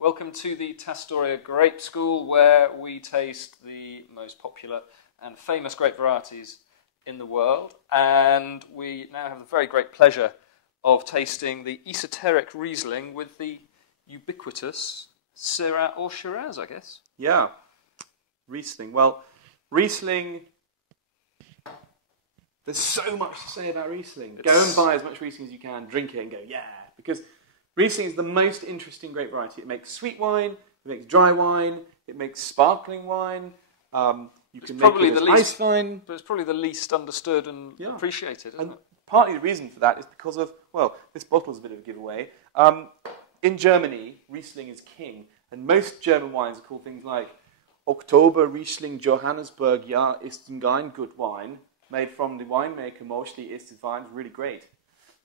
Welcome to the Tastoria Grape School, where we taste the most popular and famous grape varieties in the world. And we now have the very great pleasure of tasting the esoteric Riesling with the ubiquitous Syrah or Shiraz, I guess. Yeah, Riesling. Well, Riesling, there's so much to say about Riesling. Go and buy as much Riesling as you can, drink it and go, yeah. Because Riesling is the most interesting grape variety. It makes sweet wine, it makes dry wine, it makes sparkling wine. You can make it as ice wine. But it's probably the least understood and appreciated, isn't it? Partly the reason for that is because of, well, this bottle's a bit of a giveaway. In Germany, Riesling is king, and most German wines are called things like Oktober Riesling Johannesburg, ja, ist ein good wine, made from the winemaker Moschli ist Wein, really great.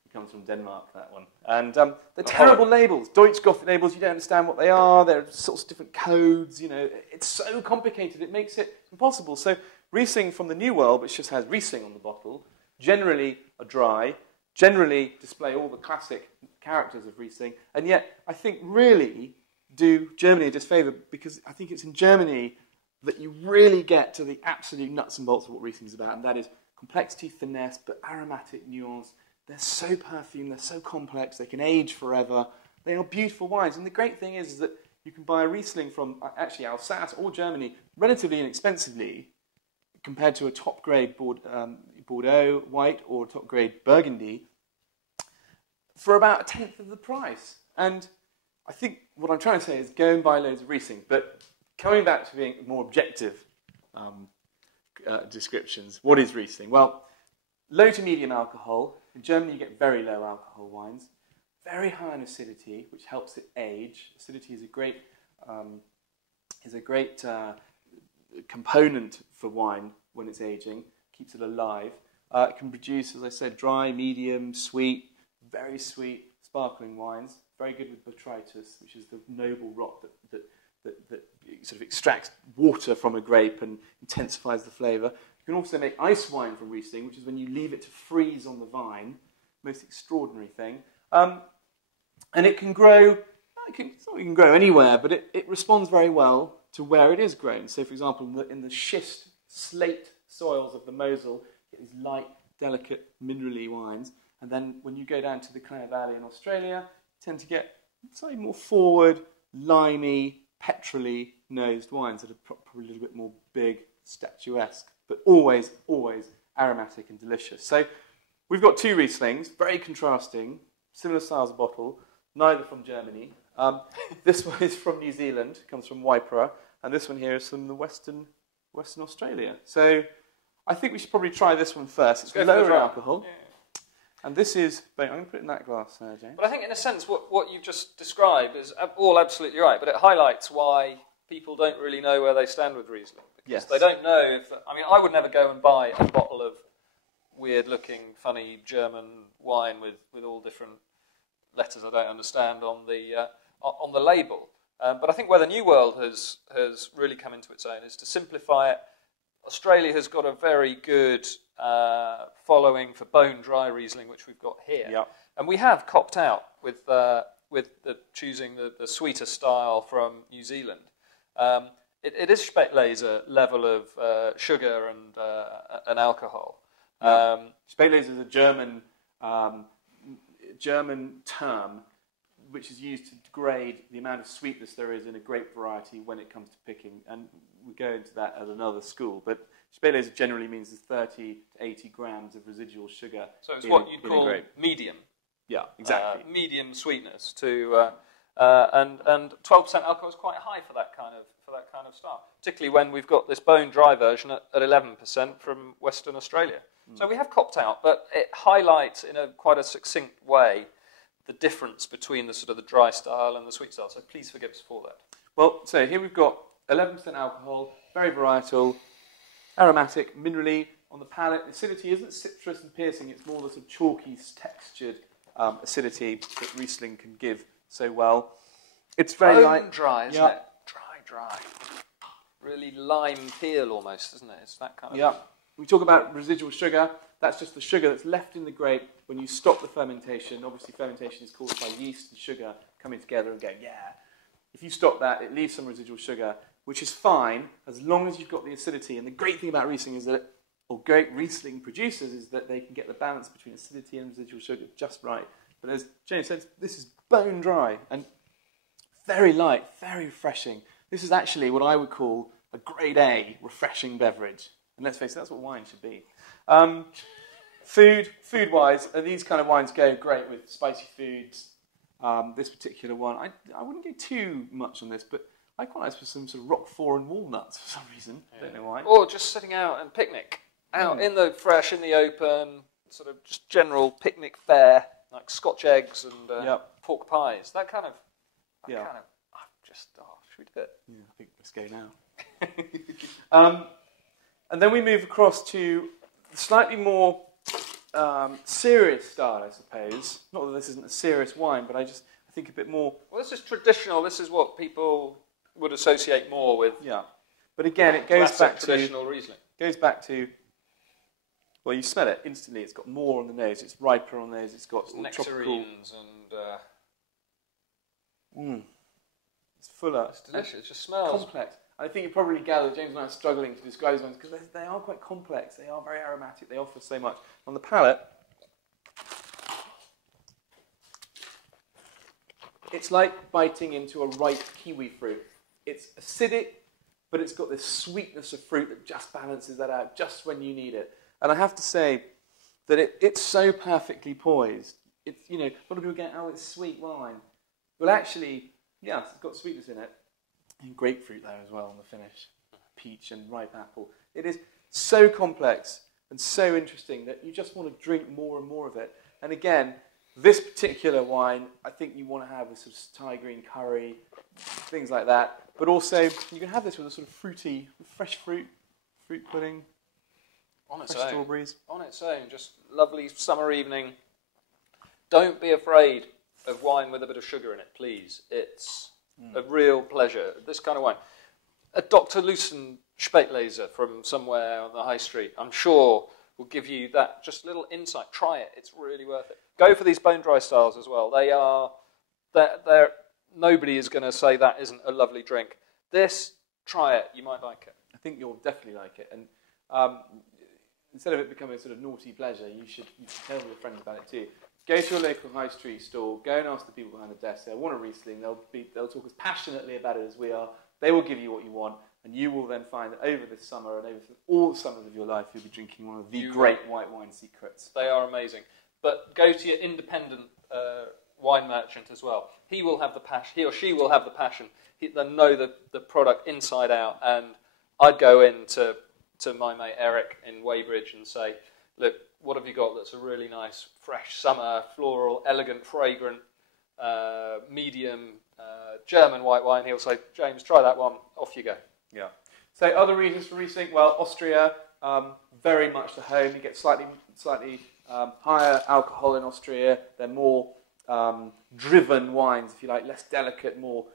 It comes from Denmark, that one. And they're terrible labels, Deutsch Gothic labels, you don't understand what they are, they're sorts of different codes, you know, it's so complicated, it makes it impossible. So Riesling from the New World, which just has Riesling on the bottle, generally are dry, generally display all the classic characters of Riesling, and yet I think really do Germany a disfavour, because I think it's in Germany that you really get to the absolute nuts and bolts of what Riesling is about, and that is complexity, finesse, but aromatic nuance. They're so perfumed, they're so complex, they can age forever. They are beautiful wines, and the great thing is that you can buy a Riesling from actually Alsace or Germany relatively inexpensively compared to a top-grade Bordeaux white or top-grade Burgundy for about a tenth of the price. And I think what I'm trying to say is go and buy loads of Riesling. But coming back to being more objective descriptions, what is Riesling? Well, low to medium alcohol. In Germany, you get very low alcohol wines. Very high in acidity, which helps it age. Acidity is a great component for wine when it's aging. Keeps it alive. It can produce, as I said, dry, medium, sweet, very sweet sparkling wines. Very good with botrytis, which is the noble rot that sort of extracts water from a grape and intensifies the flavour. You can also make ice wine from Riesling, which is when you leave it to freeze on the vine. Most extraordinary thing. And it can grow, it's not it can grow anywhere, but it responds very well to where it is grown. So, for example, in the schist slate soils of the Mosel, you get these light, delicate, minerally wines. And then when you go down to the Clare Valley in Australia, you tend to get slightly more forward, limey, petrol-y nosed wines that are probably a little bit more big, statuesque, but always, always aromatic and delicious. So we've got two Rieslings, very contrasting, similar styles of bottle, neither from Germany. This one is from New Zealand, comes from Waipara, and this one here is from the Western Australia. So I think we should probably try this one first. It's lower in alcohol. Yeah. And this is, I'm going to put it in that glass there, James. But I think in a sense what you've just described is all absolutely right, but it highlights why people don't really know where they stand with Riesling. Because they don't know if, I would never go and buy a bottle of weird-looking, funny German wine with all different letters I don't understand on the label. But I think where the New World has really come into its own is to simplify it. Australia has got a very good following for bone-dry Riesling, which we've got here. Yep. And we have copped out with choosing the sweeter style from New Zealand. It is Spätlese level of sugar and alcohol. Spätlese is a German term which is used to grade the amount of sweetness there is in a grape variety when it comes to picking. And we go into that at another school. But Spätlese generally means there's 30 to 80 grams of residual sugar. So it's what you'd call medium. Yeah, exactly. Medium sweetness to and 12% alcohol is quite high for that kind of style. Particularly when we've got this bone dry version at 11% from Western Australia. So we have copped out, but it highlights in quite a succinct way the difference between the dry style and the sweet style. So please forgive us for that. Well, so here we've got 11% alcohol, very varietal, aromatic, minerally. On the palate, acidity isn't citrus and piercing, it's more the sort of chalky, textured acidity that Riesling can give so well. It's very light. Dry, isn't it? Dry. Really lime peel almost, isn't it? It's that kind of... Yeah. We talk about residual sugar. That's just the sugar that's left in the grape when you stop the fermentation. Obviously, fermentation is caused by yeast and sugar coming together and going, if you stop that, it leaves some residual sugar, which is fine as long as you've got the acidity. And the great thing about Riesling is that, or great Riesling producers, is that they can get the balance between acidity and residual sugar just right. But as James said, this is bone dry and very light, very refreshing. This is actually what I would call a grade A refreshing beverage. And let's face it, that's what wine should be. Food-wise, these kind of wines go great with spicy foods. This particular one, I wouldn't go too much on this, but I quite like it with some sort of Roquefort and walnuts for some reason. Yeah. Don't know why. Or just sitting out and picnic. Out in the fresh, in the open, sort of just general picnic fare, like Scotch eggs and pork pies. That kind of, should we do it? Yeah, I think let's go now. And then we move across to slightly more serious style, I suppose. Not that this isn't a serious wine, but I think a bit more. Well, this is traditional. This is what people would associate more with. Yeah, but again, it goes back to traditional Riesling. Goes back to. Well, you smell it instantly. It's got more on the nose. It's riper on the nose. It's got nectarines and. It's fuller. It's delicious. It just smells complex. I think you probably gather James and I are struggling to describe these ones because they are quite complex. They are very aromatic. They offer so much. On the palate, it's like biting into a ripe kiwi fruit. It's acidic, but it's got this sweetness of fruit that just balances that out just when you need it. And I have to say that it's so perfectly poised. It's, a lot of people get, oh, it's sweet wine. Well, actually, yes, it's got sweetness in it. And grapefruit there as well on the finish. Peach and ripe apple. It is so complex and so interesting that you just want to drink more and more of it. And again, this particular wine, I think you want to have with sort of Thai green curry, things like that. But also, you can have this with a sort of fruity, fresh fruit pudding, on its fresh own. Strawberries. On its own, just lovely summer evening. Don't be afraid of wine with a bit of sugar in it, please. It's a real pleasure. This kind of wine. A Dr. Lucen Spätlese from somewhere on the high street, I'm sure, will give you that just little insight. Try it. It's really worth it. Go for these bone dry styles as well. They're nobody is going to say that isn't a lovely drink. This, try it. You might like it. I think you'll definitely like it. And instead of it becoming a sort of naughty pleasure, you should tell your friends about it too. Go to your local high street store. Go and ask the people behind the desk. They'll want a Riesling. They'll talk as passionately about it as we are. They will give you what you want, and you will then find that over this summer and over all the summers of your life, you'll be drinking one of the great white wine secrets. They are amazing. But go to your independent wine merchant as well. He will have the passion. He or she will have the passion. They'll know the product inside out. And I'd go in to my mate Eric in Weybridge and say, look, what have you got that's a really nice, fresh, summer, floral, elegant, fragrant, medium German white wine? He'll say, James, try that one. Off you go. Yeah. So other reasons for Riesling? Well, Austria, very much the home. You get slightly higher alcohol in Austria. They're more driven wines, if you like, less delicate, more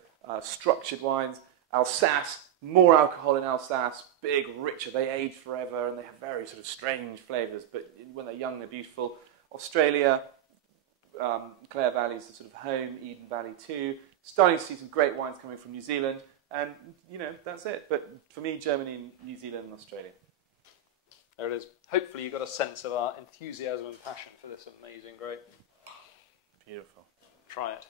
structured wines. Alsace, more alcohol in Alsace, big, richer. They age forever and they have very sort of strange flavours, but when they're young, they're beautiful. Australia, Clare Valley is the sort of home, Eden Valley too. Starting to see some great wines coming from New Zealand, and that's it. But for me, Germany, New Zealand, and Australia. There it is. Hopefully, you got a sense of our enthusiasm and passion for this amazing grape. Beautiful. Try it.